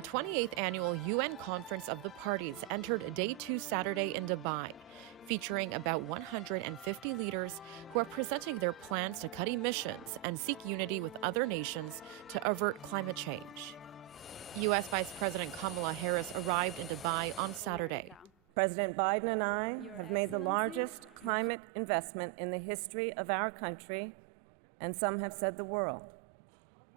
The 28th annual UN Conference of the Parties entered Day 2 Saturday in Dubai, featuring about 150 leaders who are presenting their plans to cut emissions and seek unity with other nations to avert climate change. U.S. Vice President Kamala Harris arrived in Dubai on Saturday. President Biden and I have made the largest climate investment in the history of our country, and some have said the world.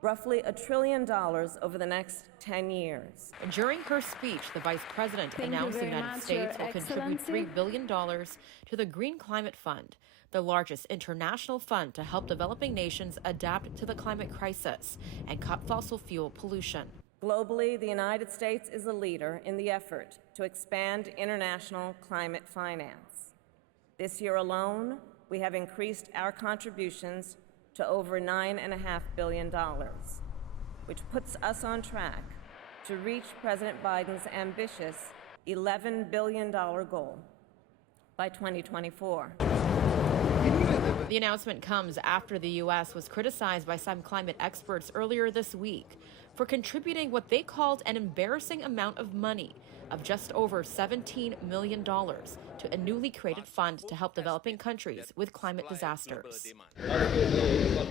Roughly $1 trillion over the next 10 years. During her speech, the vice president announced the United States will contribute $3 billion to the Green Climate Fund, the largest international fund to help developing nations adapt to the climate crisis and cut fossil fuel pollution. Globally, the United States is a leader in the effort to expand international climate finance. This year alone, we have increased our contributions to over $9.5 billion, which puts us on track to reach President Biden's ambitious $11 billion goal by 2024. The announcement comes after the U.S. was criticized by some climate experts earlier this week for contributing what they called an embarrassing amount of money of just over $17 million to a newly created fund to help developing countries with climate disasters.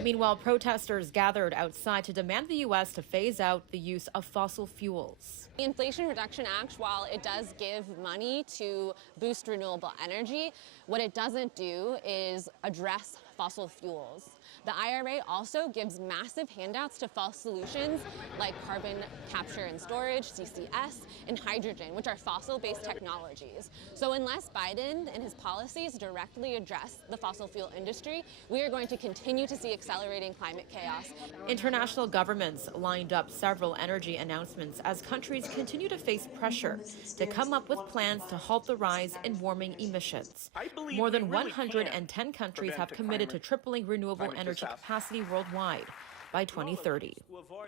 Meanwhile, protesters gathered outside to demand the U.S. to phase out the use of fossil fuels. The Inflation Reduction Act, while it does give money to boost renewable energy, what it doesn't do is address fossil fuels. The IRA also gives massive handouts to false solutions like carbon capture and storage, CCS, and hydrogen, which are fossil-based technologies. So unless Biden and his policies directly address the fossil fuel industry, we are going to continue to see accelerating climate chaos. International governments lined up several energy announcements as countries continue to face pressure to come up with plans to halt the rise in warming emissions. More than 110 countries have committed to tripling renewable energy capacity worldwide by 2030.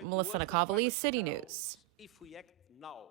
Melissa Nakhavoly, City News. If we act now.